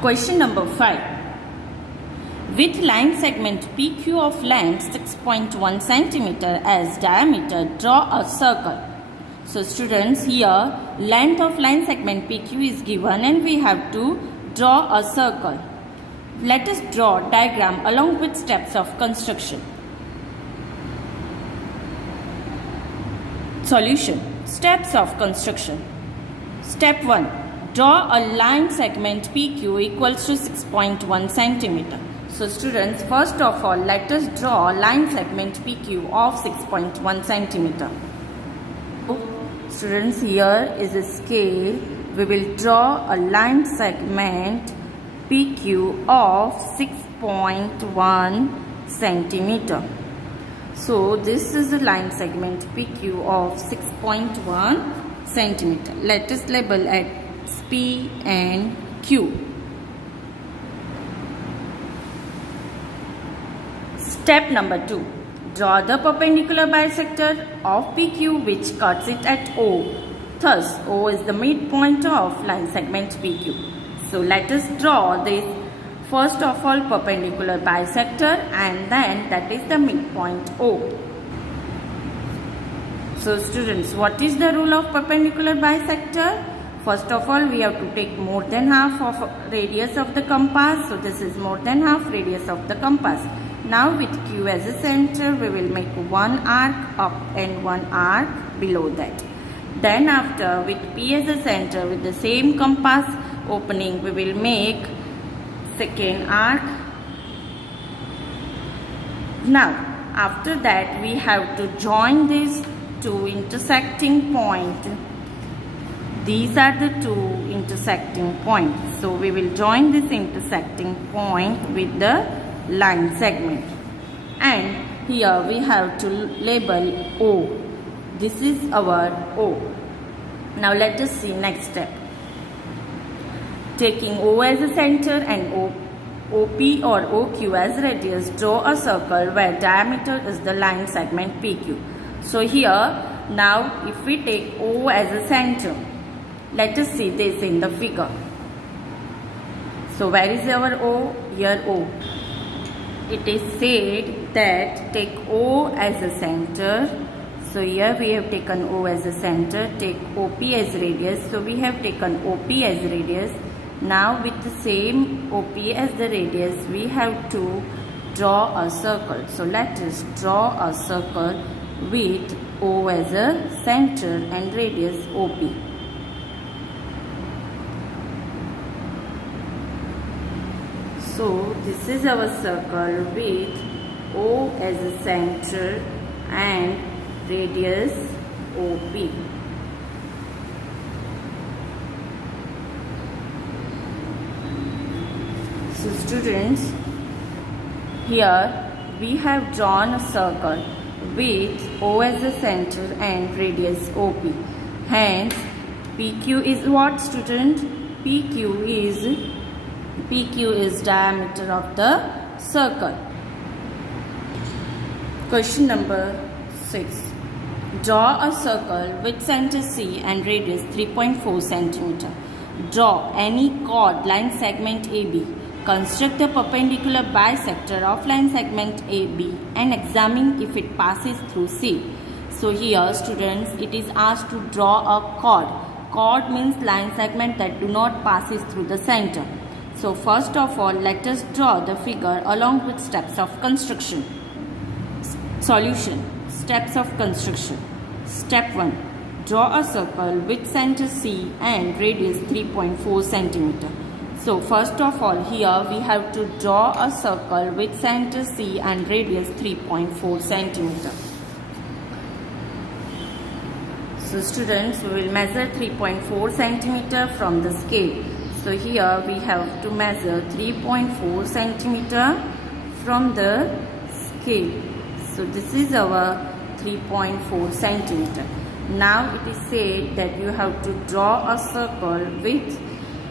Question number 5. With line segment PQ of length 6.1 cm as diameter, draw a circle. So students, here length of line segment PQ is given and we have to draw a circle. Let us draw diagram along with steps of construction. Solution. Steps of construction. Step 1. Draw a line segment PQ equals to 6.1 cm. So students, first of all, let us draw a line segment PQ of 6.1 cm. Students, here is a scale. We will draw a line segment PQ of 6.1 cm. So this is the line segment PQ of 6.1 cm. Let us label at P and Q. Step number 2. Draw the perpendicular bisector of PQ which cuts it at O. Thus, O is the midpoint of line segment PQ. So let us draw this first of all perpendicular bisector and then that is the midpoint O. So students, what is the rule of perpendicular bisector? First of all, we have to take more than half of radius of the compass. So this is more than half radius of the compass. Now with Q as a center, we will make one arc up and one arc below that. Then after, with P as a center, with the same compass opening, we will make second arc. Now after that, we have to join these two intersecting points. These are the two intersecting points. So we will join this intersecting point with the line segment. And here we have to label O. This is our O. Now let us see next step. Taking O as a center and OP or OQ as radius, draw a circle where diameter is the line segment PQ. So here, now if we take O as a center, let us see this in the figure. So where is our O? Here O. It is said that take O as a center. So here we have taken O as a center. Take OP as radius. So we have taken OP as radius. Now with the same OP as the radius, we have to draw a circle. So let us draw a circle with O as a center and radius OP. So this is our circle with O as a center and radius OP. So students, here we have drawn a circle with O as a center and radius OP. Hence, PQ is what, student? PQ is diameter of the circle. Question number 6. Draw a circle with center C and radius 3.4 cm. Draw any chord line segment AB. Construct the perpendicular bisector of line segment AB and examine if it passes through C. So here students, it is asked to draw a chord. Chord means line segment that do not passes through the center. So first of all, let us draw the figure along with steps of construction. Solution. Steps of construction. Step 1. Draw a circle with center C and radius 3.4 cm. So first of all, here we have to draw a circle with center C and radius 3.4 cm. So students, we will measure 3.4 cm from the scale. So here we have to measure 3.4 cm from the scale. So this is our 3.4 cm. Now it is said that you have to draw a circle with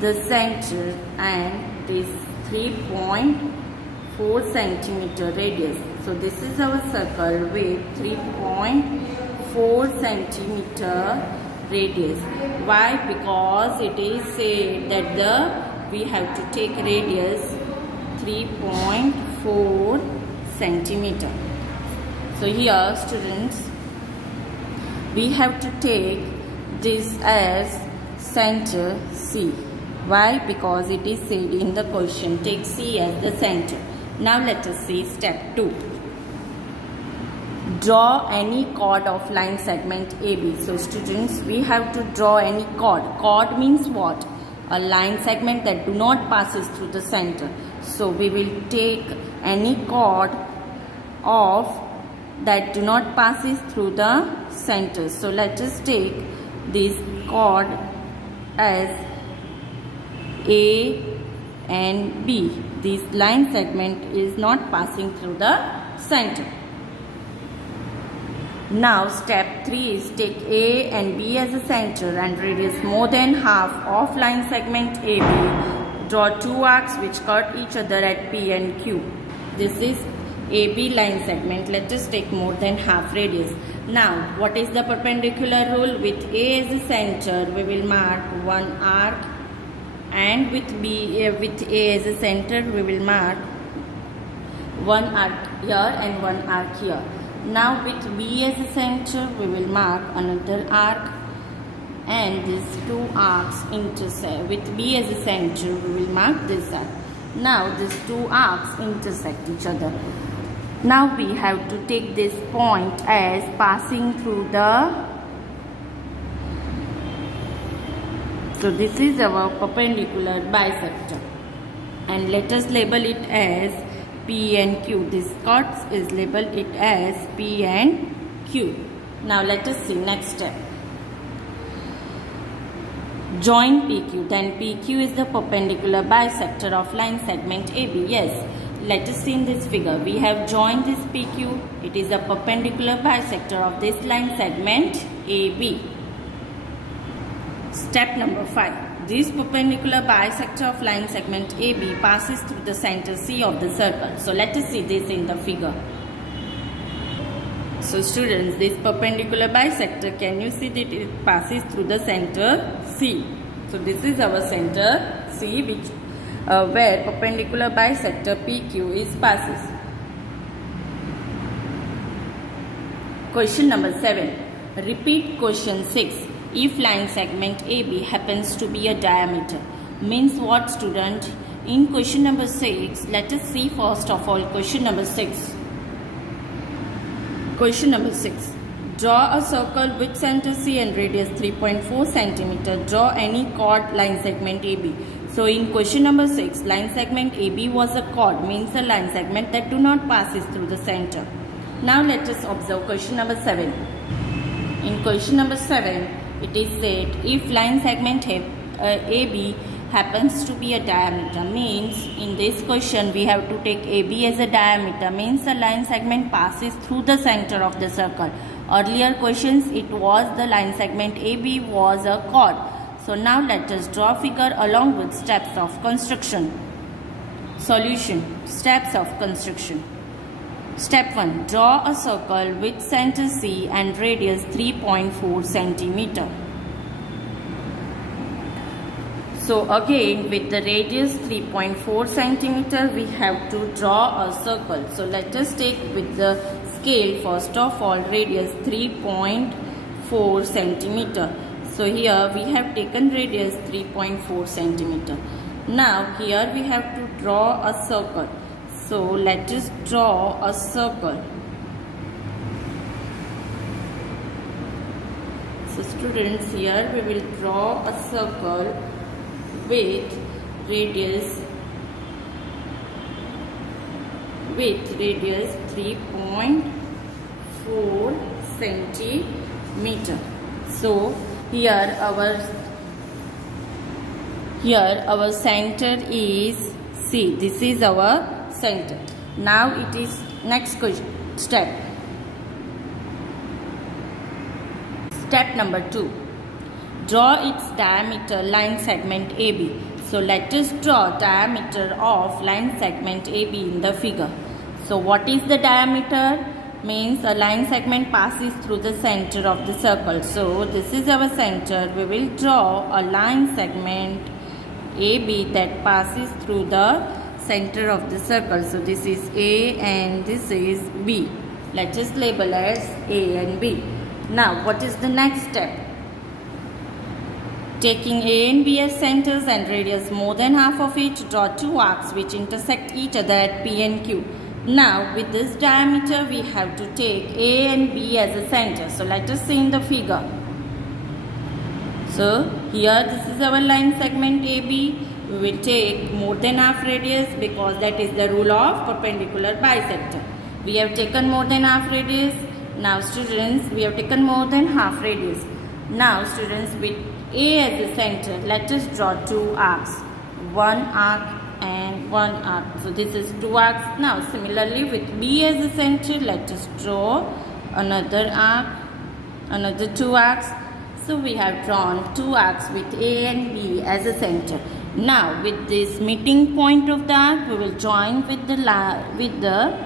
the center and this 3.4 cm radius. So this is our circle with 3.4 cm radius. Why? Because it is said that the we have to take radius 3.4 centimeter. So here students, we have to take this as center C. Why? Because it is said in the question, take C as the center. Now let us see step 2. Draw any chord of line segment AB. So students, we have to draw any chord. Chord means what? A line segment that do not passes through the center. So we will take any chord of that do not passes through the center. So let us take this chord as A and B. This line segment is not passing through the center. Now step 3 is take A and B as a center and radius more than half of line segment AB. Draw two arcs which cut each other at P and Q. This is AB line segment. Let us take more than half radius. Now what is the perpendicular rule? With A as a center we will mark one arc, and with A as a center we will mark one arc here and one arc here. Now with B as a center we will mark another arc, and these two arcs intersect. With B as a center we will mark this arc. Now these two arcs intersect each other. Now we have to take this point as passing through the, so this is our perpendicular bisector, and let us label it as P and Q. This chord is labeled it as P and Q. Now let us see next step. Join PQ. Then PQ is the perpendicular bisector of line segment AB. Yes, let us see in this figure. We have joined this PQ. It is a perpendicular bisector of this line segment AB. Step number 5. This perpendicular bisector of line segment AB passes through the center C of the circle. So let us see this in the figure. So students, this perpendicular bisector, can you see that it passes through the center C? So this is our center C, which where perpendicular bisector PQ is passes. Question number 7. Repeat question 6. If line segment AB happens to be a diameter, means what, student? In question number 6, let us see first of all question number 6. Question number 6. Draw a circle with center C and radius 3.4 cm. Draw any chord line segment AB. So in question number 6, line segment AB was a chord, means a line segment that do not passes through the center. Now let us observe question number 7. In question number 7, it is said if line segment AB happens to be a diameter, means in this question we have to take AB as a diameter, means the line segment passes through the center of the circle. Earlier questions it was the line segment AB was a chord. So now let us draw figure along with steps of construction. Solution. Steps of construction. Step 1. Draw a circle with center C and radius 3.4 cm. So again with the radius 3.4 cm we have to draw a circle. So let us take with the scale first of all radius 3.4 cm. So here we have taken radius 3.4 cm. Now here we have to draw a circle. So let us draw a circle. So students, here we will draw a circle with radius 3.4 centimeter. So here our center is C. This is our center. Now it is next step. Step number 2. Draw its diameter line segment AB. So let us draw diameter of line segment AB in the figure. So what is the diameter? Means a line segment passes through the center of the circle. So this is our center. We will draw a line segment AB that passes through the center of the circle. So this is A and this is B. Let us label as A and B. Now what is the next step? Taking A and B as centers and radius more than half of each, draw two arcs which intersect each other at P and Q. Now with this diameter we have to take A and B as a center. So let us see in the figure. So here this is our line segment AB. We will take more than half radius because that is the rule of perpendicular bisector. We have taken more than half radius. Now students, we have taken more than half radius. Now students, with A as a center, let us draw two arcs. One arc and one arc. So this is two arcs. Now similarly with B as a center, let us draw another arc, another two arcs. So we have drawn two arcs with A and B as a center. Now with this meeting point of the arc, we will join with the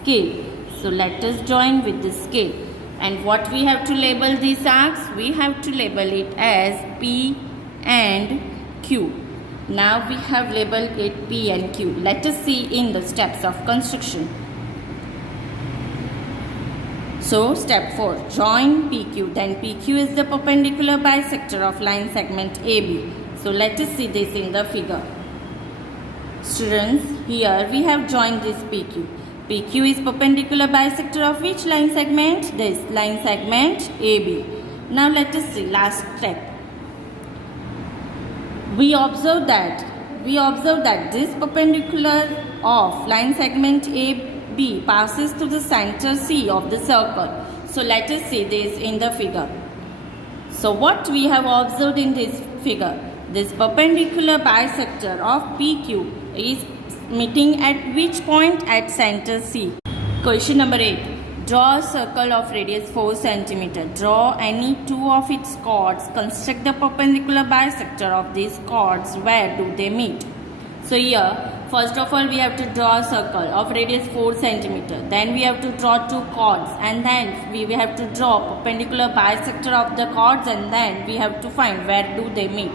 scale. So let us join with the scale. And what we have to label these arcs? We have to label it as P and Q. Now we have labeled it P and Q. Let us see in the steps of construction. So step 4, join PQ. Then PQ is the perpendicular bisector of line segment AB. So let us see this in the figure. Students, here we have joined this PQ. PQ is perpendicular bisector of which line segment? This line segment AB. Now let us see last step. We observe that this perpendicular of line segment AB passes through the center C of the circle. So let us see this in the figure. So what we have observed in this figure? This perpendicular bisector of PQ is meeting at which point? At center C. Question number 8. Draw a circle of radius 4 cm. Draw any two of its chords. Construct the perpendicular bisector of these chords. Where do they meet? So here, first of all, we have to draw a circle of radius 4 cm. Then we have to draw two chords. And then we have to draw perpendicular bisector of the chords. And then we have to find where do they meet.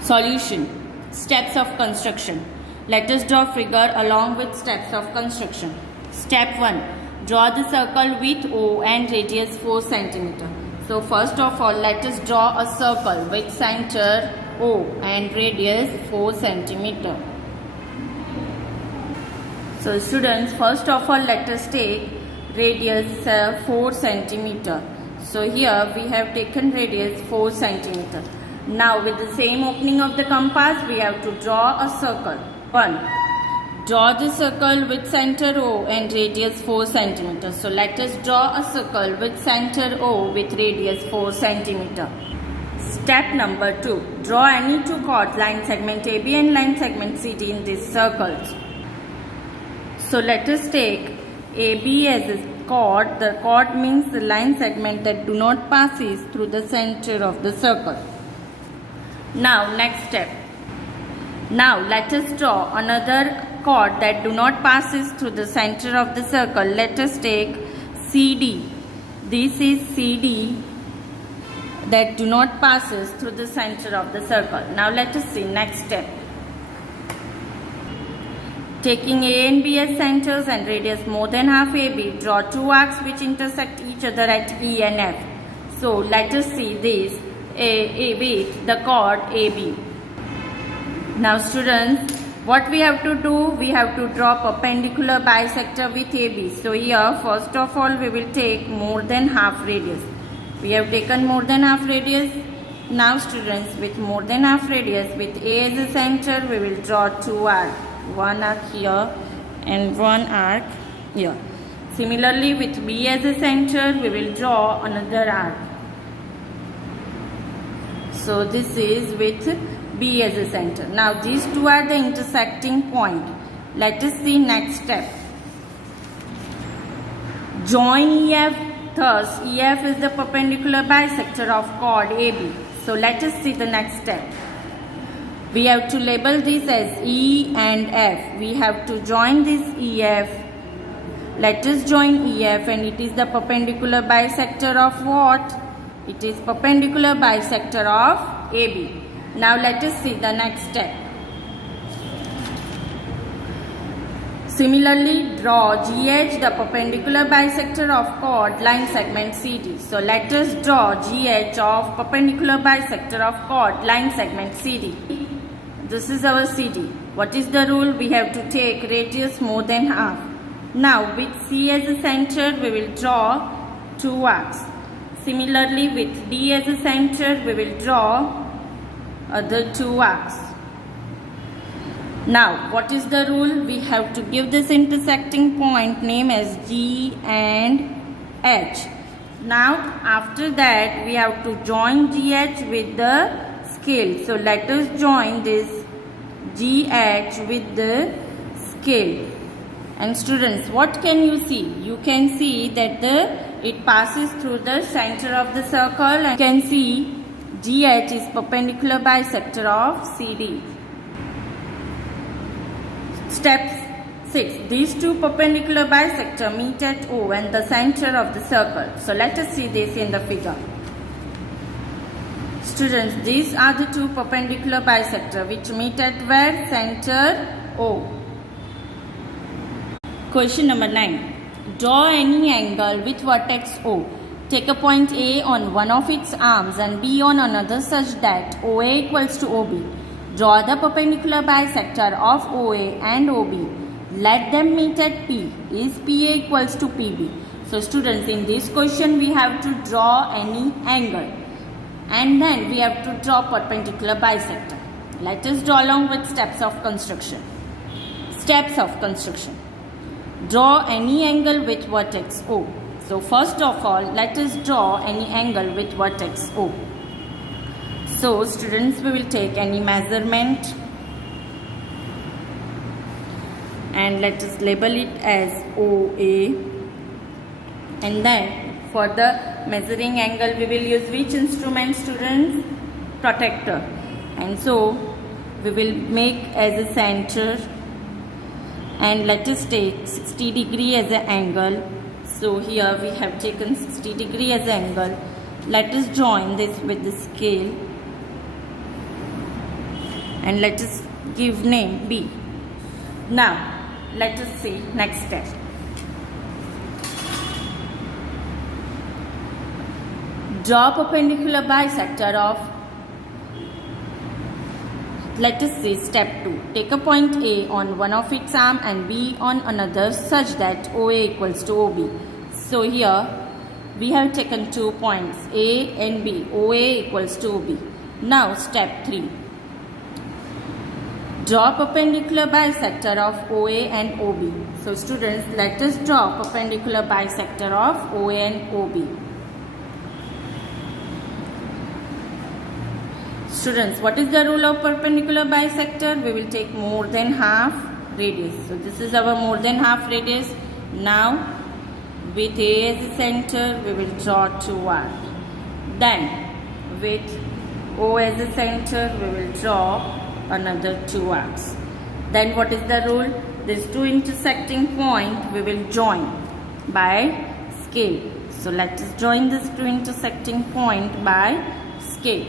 Solution. Steps of construction. Let us draw figure along with steps of construction. Step 1. Draw the circle with O and radius 4 cm. So first of all, let us draw a circle with center O and radius 4 cm. So students, first of all, let us take radius 4 cm. So here we have taken radius 4 cm. Now with the same opening of the compass, we have to draw a circle. 1. Draw the circle with center O and radius 4 cm. So let us draw a circle with center O with radius 4 cm. Step number 2. Draw any two chords, line segment AB and line segment CD in these circles. So let us take AB as a chord. The chord means the line segment that do not passes through the center of the circle. Now next step. Now let us draw another chord that do not passes through the center of the circle. Let us take CD. This is CD that do not passes through the center of the circle. Now let us see next step. Taking A and B as centers and radius more than half AB, draw two arcs which intersect each other at E and F. So let us see this with the chord AB. Now students, what we have to do? We have to draw perpendicular bisector with AB. So here first of all we will take more than half radius. We have taken more than half radius. Now students, with more than half radius, with A as a center, we will draw two arcs. One arc here and one arc here. Similarly with B as a center, we will draw another arc. So this is with B as a center. Now these two are the intersecting point. Let us see next step. Join EF. Thus EF is the perpendicular bisector of chord AB. So let us see the next step. We have to label this as E and F. We have to join this EF. Let us join EF, and it is the perpendicular bisector of what? It is perpendicular bisector of AB. Now let us see the next step. Similarly, draw GH, the perpendicular bisector of chord line segment CD. So let us draw GH of perpendicular bisector of chord line segment CD. This is our CD. What is the rule? We have to take radius more than half. Now with C as a center, we will draw two arcs. Similarly, with D as a center, we will draw other two arcs. Now, what is the rule? We have to give this intersecting point name as G and H. Now, after that, we have to join GH with the scale. So, let us join this GH with the scale. And students, what can you see? You can see that it passes through the center of the circle, and you can see GH is perpendicular bisector of CD. Step 6. These two perpendicular bisector meet at O and the center of the circle. So let us see this in the figure. Students, these are the two perpendicular bisector which meet at where? Center O. Question number 9. Draw any angle with vertex O. Take a point A on one of its arms and B on another such that OA equals to OB. Draw the perpendicular bisector of OA and OB. Let them meet at P. Is PA equals to PB? So students, in this question we have to draw any angle. And then we have to draw perpendicular bisector. Let us draw along with steps of construction. Steps of construction. Draw any angle with vertex O. So first of all, let us draw any angle with vertex O. So students, we will take any measurement and let us label it as OA, and then for the measuring angle we will use which instrument, students? Protractor. And so we will make as a center, and let us take 60 degree as an angle. So here we have taken 60 degree as an angle. Let us join this with the scale and let us give name B. Now let us see next step. Draw perpendicular bisector of, let us see step 2. Take a point A on one of its arm and B on another such that OA equals to OB. So here we have taken 2 points A and B. OA equals to OB. Now step 3. Draw perpendicular bisector of OA and OB. So students, let us draw perpendicular bisector of OA and OB. Students, what is the rule of perpendicular bisector? We will take more than half radius. So this is our more than half radius. Now with A as a center, we will draw 2 arcs. Then with O as a center, we will draw another 2 arcs. Then what is the rule? These two intersecting points we will join by scale. So let us join these two intersecting points by scale.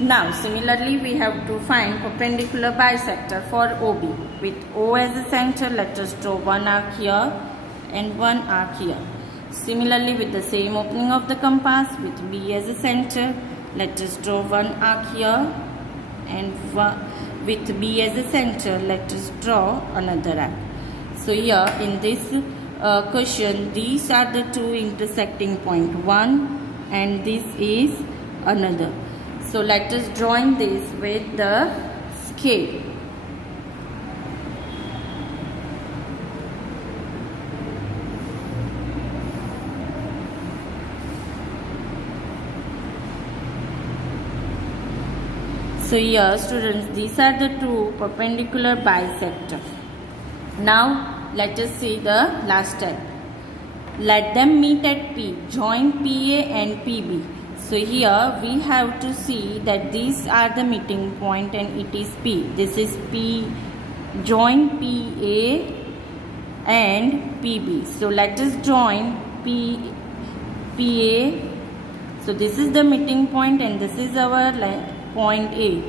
Now similarly we have to find perpendicular bisector for OB. With O as a center, let us draw 1 arc here and 1 arc here. Similarly with the same opening of the compass, with B as a center, let us draw 1 arc here, and with B as a center, let us draw another arc. So here in this question, these are the two intersecting point, one and this is another. So let us join this with the scale. So here students, these are the two perpendicular bisector. Now let us see the last step. Let them meet at P. Join PA and PB. So here we have to see that these are the meeting point and it is P. This is P. Join PA and PB. So let us join PA. So this is the meeting point and this is our point A.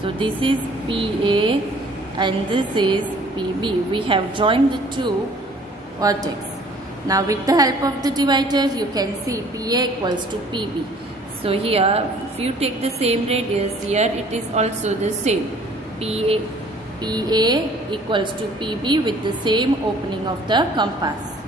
So this is PA and this is PB. We have joined the two vertex. Now with the help of the divider you can see PA equals to PB. So here if you take the same radius, here it is also the same. PA equals to PB with the same opening of the compass.